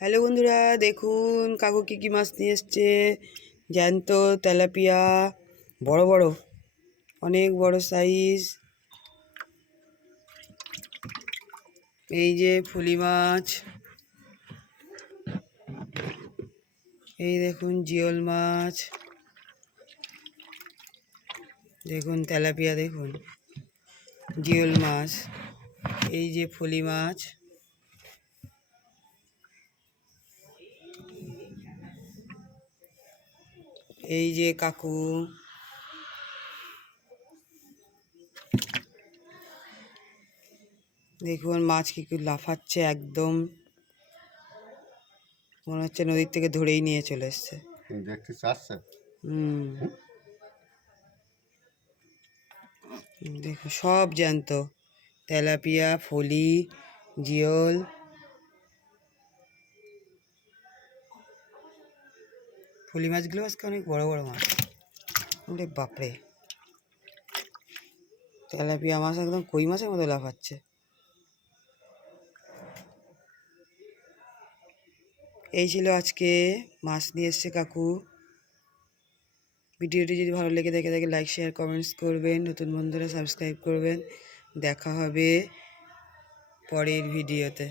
Hello বন্ধুরা, দেখুন কাকু কি কি মাছ নিয়ে এসছে। জ্যান্ত তেলাপিয়া, বড় বড়, অনেক বড় সাইজ। এই যে ফুলি মাছ, এই দেখুন জিওল মাছ, দেখুন তেলাপিয়া, দেখুন জিওল মাছ, এই যে ফুলি মাছ, এই যে কাকু, দেখুন মাছ কি লাফাচ্ছে, একদম মনে হচ্ছে নদীর থেকে ধরেই নিয়ে চলে এসছে। দেখতে চাচ্ছে। দেখো সব জ্যান্ত, তেলাপিয়া, ফলি, জিওল। ফলি মাছগুলো আজকে অনেক বড় বড় মাছ। ওরে বাপরে, তেলাপিয়া মাছ একদম কই মাছের মতো লাফাচ্ছে। এই ছিল আজকে মাছ নিয়ে এসছে কাকু। ভিডিওটি যদি ভালো লেগে থাকে লাইক শেয়ার কমেন্টস করবেন, নতুন বন্ধুরা সাবস্ক্রাইব করবেন। দেখা হবে পরের ভিডিওতে।